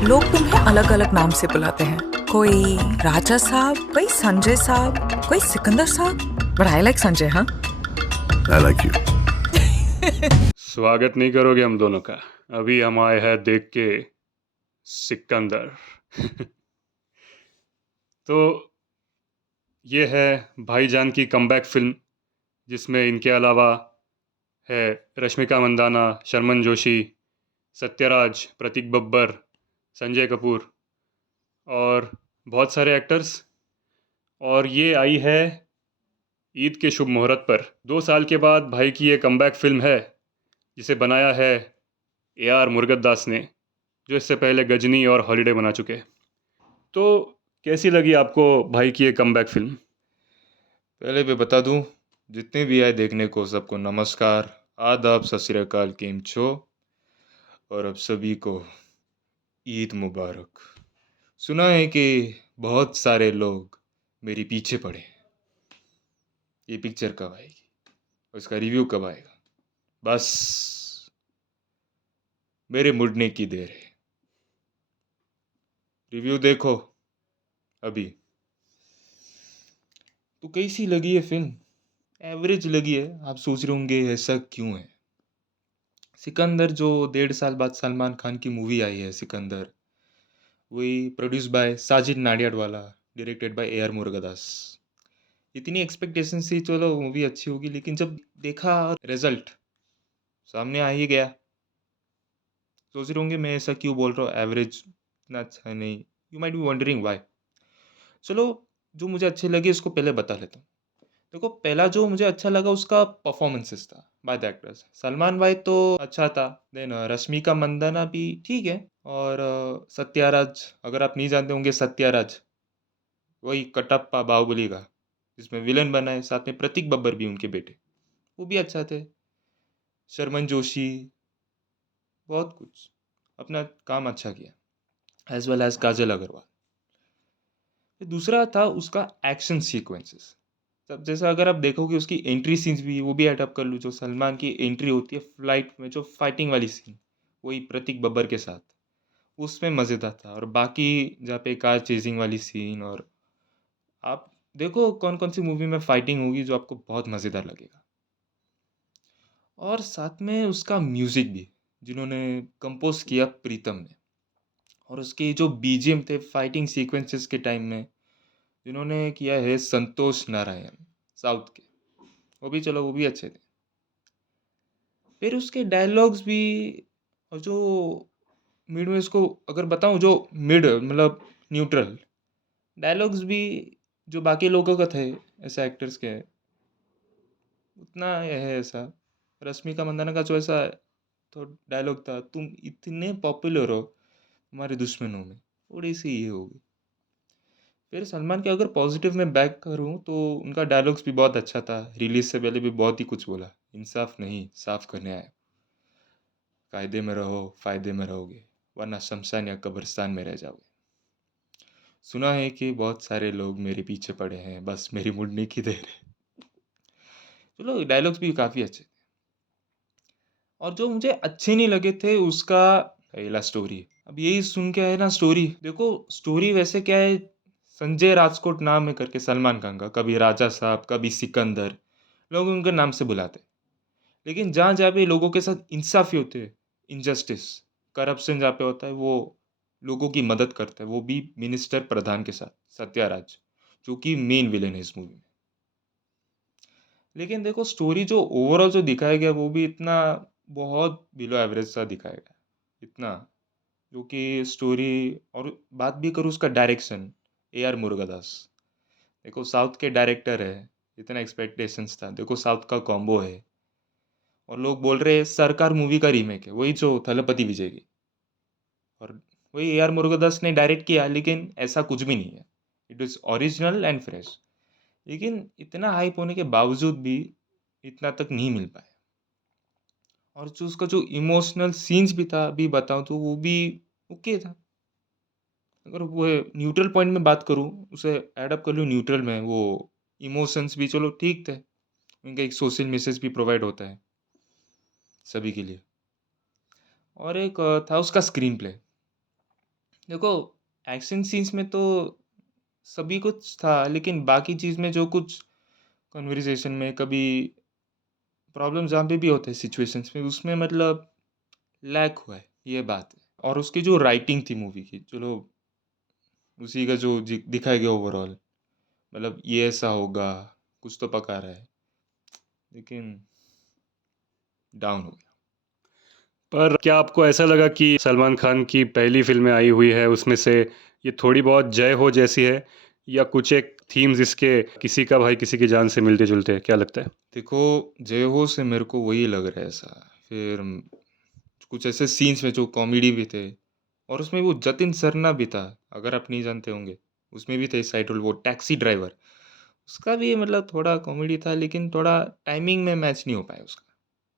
लोग तुम्हें अलग अलग नाम से बुलाते हैं। कोई राजा साहब, कोई संजय साहब, कोई सिकंदर साहब। But I like Sanjay. हाँ। I like you. स्वागत नहीं करोगे हम दोनों का। अभी हम आए हैं देख के सिकंदर। तो ये है भाईजान की कमबैक फिल्म, जिसमें इनके अलावा है रश्मिका मंदाना, शर्मन जोशी, सत्यराज, प्रतीक बब्बर, संजय कपूर और बहुत सारे एक्टर्स। और ये आई है ईद के शुभ मुहूर्त पर। 2 साल के बाद भाई की ये कमबैक फिल्म है, जिसे बनाया है AR मुरुगदास ने, जो इससे पहले गजनी और हॉलीडे बना चुके। तो कैसी लगी आपको भाई की ये कमबैक फिल्म? पहले भी बता दूं, जितने भी आए देखने को सबको नमस्कार, आदाब, सत श्री अकाल, केम छो, और अब सभी को ईद मुबारक। सुना है कि बहुत सारे लोग मेरे पीछे पड़े हैं। ये पिक्चर कब आएगी और इसका रिव्यू कब आएगा? बस मेरे मुड़ने की देर है। रिव्यू देखो अभी। तो कैसी लगी है फिल्म? एवरेज लगी है। आप सोच रहे होंगे ऐसा क्यों है? सिकंदर, जो 1.5 साल बाद सलमान खान की मूवी आई है सिकंदर, वही produce by Sajid Nadiadwala, directed by AR Murugadoss. इतनी एक्सपेक्टेशन थी, चलो मूवी अच्छी होगी, लेकिन जब देखा रिजल्ट सामने आ ही गया। सोच रहे होंगे मैं ऐसा क्यों बोल रहा हूँ, एवरेज इतना अच्छा नहीं। You might be wondering why. चलो, जो मुझे अच्छे लगे उसको पहले बता लेता हूँ। देखो, पहला जो मुझे अच्छा लगा उसका परफॉर्मेंसेस था बाय द एक्टर्स। सलमान भाई तो अच्छा था, देन रश्मिका मंदाना भी ठीक है, और सत्याराज, अगर आप नहीं जानते होंगे, सत्याराज वही कटप्पा बाहुबली का, जिसमें विलन बना है, साथ में प्रतीक बब्बर भी उनके बेटे, वो भी अच्छा थे। शर्मन जोशी, बहुत कुछ अपना काम अच्छा किया, एज वेल एज काजल अग्रवाल। फिर दूसरा था उसका एक्शन सीक्वेंसेस। तब जैसा अगर आप देखोगे उसकी एंट्री सीन्स भी, वो भी अडॉप्ट कर लूँ, जो सलमान की एंट्री होती है फ्लाइट में, जो फाइटिंग वाली सीन, वही प्रतीक बब्बर के साथ, उसमें मज़ेदार था। और बाकी जहाँ पे कार चेजिंग वाली सीन, और आप देखो कौन कौन सी मूवी में फाइटिंग होगी जो आपको बहुत मज़ेदार लगेगा। और साथ में उसका म्यूज़िक भी, जिन्होंने कंपोज किया प्रीतम ने, और उसके जो BGM थे फाइटिंग सीक्वेंसेस के टाइम में, जिन्होंने किया है संतोष नारायण, साउथ के। वो भी, चलो वो भी अच्छे थे। फिर उसके डायलॉग्स भी, और जो मिड में, इसको अगर बताऊं, जो मिड मतलब न्यूट्रल डायलॉग्स भी, जो बाकी लोगों का थे ऐसे एक्टर्स के, उतना है ऐसा। रश्मिका मंदाना का जो ऐसा तो डायलॉग था, तुम इतने पॉपुलर हो हमारे दुश्मनों में, थोड़ी सी ये होगी। फिर सलमान के अगर पॉजिटिव में बैक करूँ तो उनका डायलॉग्स भी बहुत अच्छा था। रिलीज से पहले भी बहुत ही कुछ बोला, इंसाफ नहीं साफ करने आया, कायदे में रहो फायदे में रहोगे, वरना शमशान या कब्रिस्तान में रह जाओगे। सुना है कि बहुत सारे लोग मेरे पीछे पड़े हैं, बस मेरी मुड़ने की देर है। चलो, डायलॉग्स भी काफ़ी अच्छे थे। और जो मुझे अच्छे नहीं लगे थे उसका पहला स्टोरी। अब यही सुन के है ना, स्टोरी देखो, स्टोरी वैसे क्या है, संजय राजकोट नाम है करके सलमान खान का, कभी राजा साहब कभी सिकंदर, लोग उनके नाम से बुलाते। लेकिन जहाँ जहाँ पे लोगों के साथ इंसाफी होते है, इनजस्टिस, करप्शन जहाँ पे होता है, वो लोगों की मदद करता है, वो भी मिनिस्टर प्रधान के साथ, सत्याराज, जो कि मेन विलेन है इस मूवी में। लेकिन देखो, स्टोरी जो ओवरऑल जो दिखाया गया वो भी इतना बहुत बिलो एवरेज सा दिखाया गया, इतना, जो कि स्टोरी। और बात भी करूँ उसका डायरेक्शन, AR मुरुगदास, देखो साउथ के डायरेक्टर है, इतना एक्सपेक्टेशंस था। देखो साउथ का कॉम्बो है, और लोग बोल रहे हैं सरकार मूवी का रीमेक है, वही जो थलपति विजय की, और वही AR मुरुगदास ने डायरेक्ट किया, लेकिन ऐसा कुछ भी नहीं है। It is original and fresh. लेकिन इतना हाइप होने के बावजूद भी इतना तक नहीं मिल पाया। और जो उसका जो इमोशनल सीन्स भी था, अभी बताऊँ तो वो भी ओके था। अगर वो न्यूट्रल पॉइंट में बात करूँ, उसे ऐड अप कर लूँ न्यूट्रल में, वो इमोशंस भी चलो ठीक थे। उनका एक सोशल मैसेज भी प्रोवाइड होता है सभी के लिए। और एक था उसका स्क्रीन प्ले। देखो, एक्शन सीन्स में तो सभी कुछ था, लेकिन बाकी चीज़ में जो कुछ कन्वर्सेशन में कभी प्रॉब्लम जहाँ पे भी होते हैं सिचुएशंस में, उसमें मतलब लैक हुआ है, ये बात है। और उसकी जो राइटिंग थी मूवी की, चलो उसी का जो दिखाया गया ओवरऑल, मतलब ये ऐसा होगा, कुछ तो पका रहा है, लेकिन डाउन हो गया। पर क्या आपको ऐसा लगा कि सलमान खान की पहली फिल्में आई हुई है उसमें से ये थोड़ी बहुत जय हो जैसी है, या कुछ एक थीम्स इसके किसी का भाई किसी की जान से मिलते जुलते हैं, क्या लगता है? देखो, जय हो से मेरे को वही लग रहा है ऐसा। फिर कुछ ऐसे सीन्स में जो कॉमेडी भी थे, और उसमें वो जतिन सरना भी था, अगर आप नहीं जानते होंगे, उसमें भी थे साइड रोल, वो टैक्सी ड्राइवर, उसका भी मतलब थोड़ा कॉमेडी था, लेकिन थोड़ा टाइमिंग में मैच नहीं हो पाया उसका।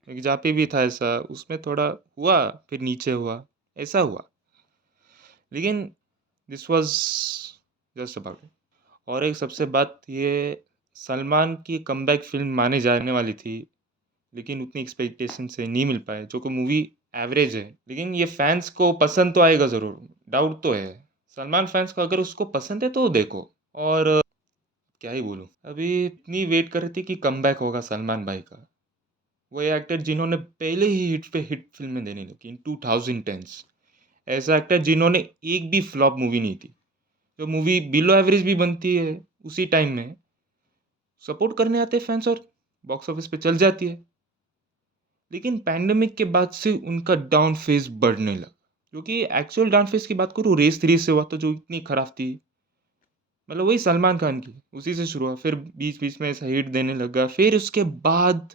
एक जहाँ पे भी था ऐसा, उसमें थोड़ा हुआ, फिर नीचे हुआ, ऐसा हुआ, लेकिन this was just about it. और एक सबसे बात ये, सलमान की कमबैक फिल्म माने जाने वाली थी, लेकिन उतनी एक्सपेक्टेशन से नहीं मिल पाए, जो कि मूवी एवरेज है, लेकिन ये फैंस को पसंद तो आएगा ज़रूर, डाउट तो है। सलमान फैंस को अगर उसको पसंद है तो देखो। और क्या ही बोलूँ, अभी इतनी वेट कर रही थी कि कमबैक होगा सलमान भाई का। वो एक्टर जिन्होंने पहले ही हिट पे हिट फिल्में देने लगी इन 2010s, ऐसा एक्टर जिन्होंने एक भी फ्लॉप मूवी नहीं थी, जो मूवी बिलो एवरेज भी बनती है उसी टाइम में सपोर्ट करने आते हैं फैंस, और बॉक्स ऑफिस पे चल जाती है। लेकिन पैंडेमिक के बाद से उनका डाउन फेज बढ़ने लगा, क्योंकि एक्चुअल डाउन फेज की बात करूँ रेस 3 से हुआ, तो जो इतनी खराब थी, मतलब वही सलमान खान की, उसी से शुरू हुआ, फिर बीच बीच में ऐसा हिट देने लगा, फिर उसके बाद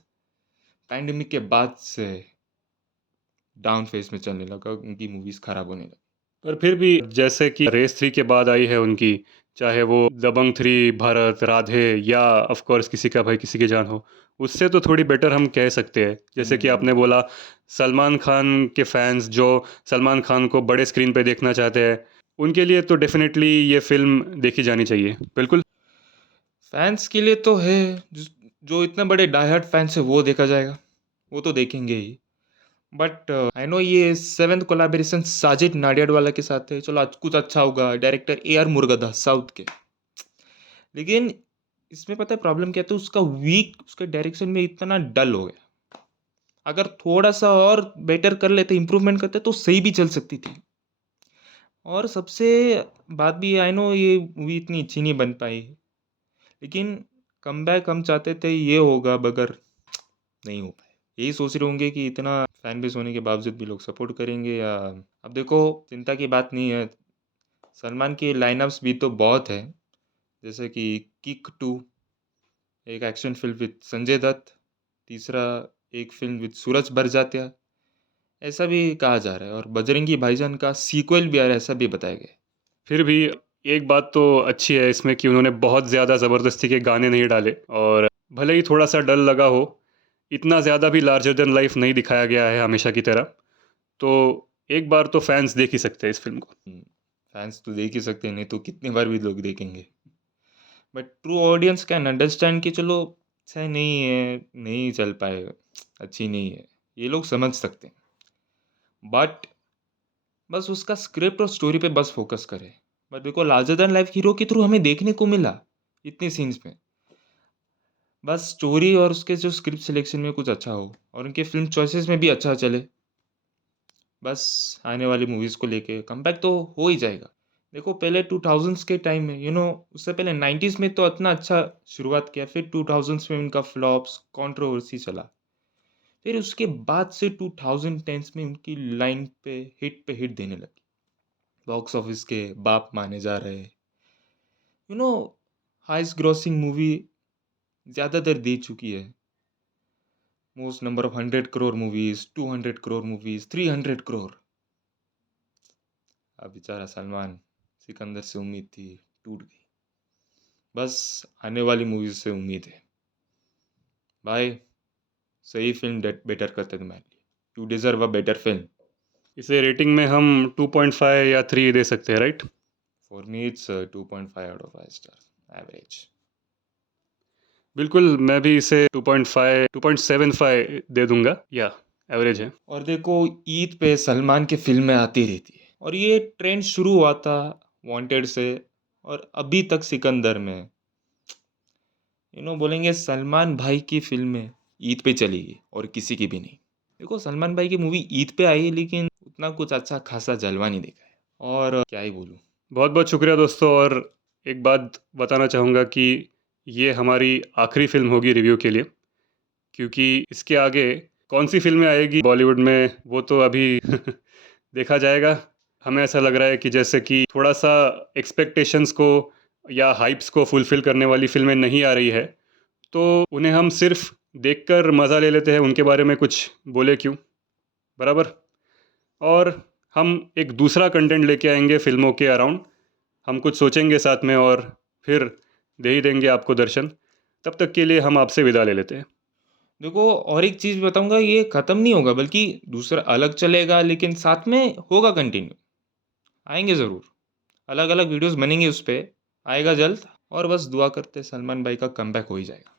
पैंडेमिक के बाद से डाउन फेज में चलने लगा, उनकी मूवीज खराब होने लगी। पर फिर भी जैसे कि रेस 3 के बाद आई है उनकी, चाहे वो दबंग 3, भारत, राधे, या ऑफ कोर्स किसी का भाई किसी की जान हो, उससे तो थोड़ी बेटर हम कह सकते हैं। जैसे कि आपने बोला, सलमान खान के फैंस जो सलमान खान को बड़े स्क्रीन पे देखना चाहते हैं, उनके लिए तो डेफिनेटली ये फिल्म देखी जानी चाहिए, बिल्कुल। फैंस के लिए तो है, जो इतने बड़े डाई हार्ड फैंस है वो देखा जाएगा, वो तो देखेंगे ही। बट आई नो ये 7th कोलैबोरेशन साजिद नाडियाडवाला के साथ है, चलो आज कुछ अच्छा होगा, डायरेक्टर AR मुरुगदस साउथ के। लेकिन इसमें पता है प्रॉब्लम क्या था, उसका वीक, उसके डायरेक्शन में इतना डल हो गया। अगर थोड़ा सा और बेटर कर लेते, इम्प्रूवमेंट करते, तो सही भी चल सकती थी। और सबसे बात भी, आई नो ये मूवी इतनी अच्छी नहीं बन पाई, लेकिन कमबैक हम चाहते थे ये होगा, मगर नहीं हो पाए। यही सोच रहे होंगे कि इतना फैन बेस होने के बावजूद भी लोग सपोर्ट करेंगे, या अब देखो, चिंता की बात नहीं है, सलमान की लाइनअप्स भी तो बहुत है, जैसे कि किक 2, एक action film with Sanjay Dutt, तीसरा एक फिल्म विद सूरज बरजात्या, ऐसा भी कहा जा रहा है, और बजरंगी भाईजान का सीक्वल भी आ रहा है, ऐसा भी बताया गया है। फिर भी एक बात तो अच्छी है इसमें कि उन्होंने बहुत ज़्यादा ज़बरदस्ती के गाने नहीं डाले, और भले ही थोड़ा सा डल लगा हो, इतना ज़्यादा भी लार्जर देन लाइफ नहीं दिखाया गया है हमेशा की तरह। तो एक बार तो फैंस देख ही सकते हैं इस फिल्म को। फैंस तो देख ही सकते हैं, नहीं तो कितनी बार भी लोग देखेंगे। But true audience can understand कि चलो अच्छा नहीं है, नहीं चल पाएगा, अच्छी नहीं है, ये लोग समझ सकते हैं। बट बस उसका स्क्रिप्ट और स्टोरी पे बस फोकस करे। बट देखो, लार्जर देन लाइफ हीरो के थ्रू हमें देखने को मिला इतने सीन्स में, बस स्टोरी और उसके जो स्क्रिप्ट सिलेक्शन में कुछ अच्छा हो, और उनके फिल्म चॉइसेस में भी अच्छा चले, बस आने वाली मूवीज़ को लेके कमबैक तो हो ही जाएगा। देखो, पहले 2000s के टाइम में, उससे पहले 90s में तो इतना अच्छा शुरुआत किया, फिर 2000s में उनका फ्लॉप्स, कंट्रोवर्सी चला, फिर उसके बाद से 2010s में उनकी लाइन पे हिट देने लगी, बॉक्स ऑफिस के बाप माने जा रहे। You know highest grossing movie ज़्यादातर दे चुकी है, most number of 100 crore movies, 200 crore movies, 300 crore. अब बेचारा सलमान, सिकंदर से उम्मीद थी, टूट गई। बस आने वाली मूवीज से उम्मीद है भाई, सही फिल्म बेटर करते तुम्हारे लिए, you deserve a better film. इसे रेटिंग में हम 2.5 या 3 दे सकते हैं, right? For me it's 2.5 out of 5 star average. बिल्कुल, मैं भी इसे 2.5 2.75 दे दूंगा, या एवरेज है। और देखो, ईद पे सलमान की फिल्में आती रहती है, और ये ट्रेंड शुरू हुआ था वांटेड से और अभी तक सिकंदर में बोलेंगे सलमान भाई की फिल्में ईद पे चलेगी और किसी की भी नहीं। देखो सलमान भाई की मूवी ईद पे आई लेकिन उतना कुछ अच्छा खासा जलवा नहीं दिखा है और क्या ही बोलूँ। बहुत बहुत शुक्रिया दोस्तों। और एक बात बताना चाहूँगा कि ये हमारी आखिरी फ़िल्म होगी रिव्यू के लिए, क्योंकि इसके आगे कौन सी फ़िल्में आएगी बॉलीवुड में वो तो अभी देखा जाएगा। हमें ऐसा लग रहा है कि जैसे कि थोड़ा सा एक्सपेक्टेशंस को या हाइप्स को फुलफ़िल करने वाली फ़िल्में नहीं आ रही है, तो उन्हें हम सिर्फ देखकर मज़ा ले लेते हैं, उनके बारे में कुछ बोले क्यों, बराबर। और हम एक दूसरा कंटेंट लेके आएंगे फिल्मों के अराउंड, हम कुछ सोचेंगे साथ में और फिर दे ही देंगे आपको दर्शन। तब तक के लिए हम आपसे विदा ले लेते हैं। देखो और एक चीज़ बताऊंगा, ये ख़त्म नहीं होगा बल्कि दूसरा अलग चलेगा लेकिन साथ में होगा कंटिन्यू। आएंगे ज़रूर, अलग अलग वीडियोस बनेंगे, उस पर आएगा जल्द। और बस दुआ करते सलमान भाई का कमबैक हो ही जाएगा।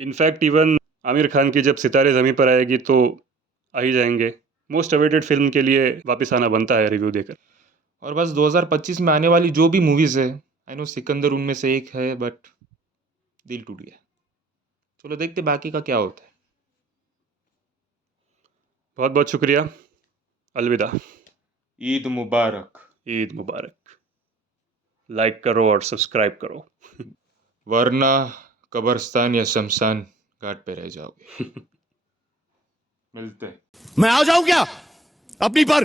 इनफैक्ट इवन आमिर खान की जब सितारे ज़मीं पर आएगी तो आ ही जाएंगे। मोस्ट अवेटेड फिल्म के लिए वापस आना बनता है रिव्यू देकर। और बस 2025 में आने वाली जो भी मूवीज़ है, आई नो सिकंदर उनमें से एक है, बट दिल टूट गया। चलो देखते बाकी का क्या होता है। बहुत बहुत शुक्रिया। अलविदा। ईद मुबारक। ईद मुबारक। लाइक करो और सब्सक्राइब करो। वरना कब्रिस्तान या शमशान घाट पे रह जाओगे। मिलते हैं। मैं आ जाऊं क्या अपनी पर?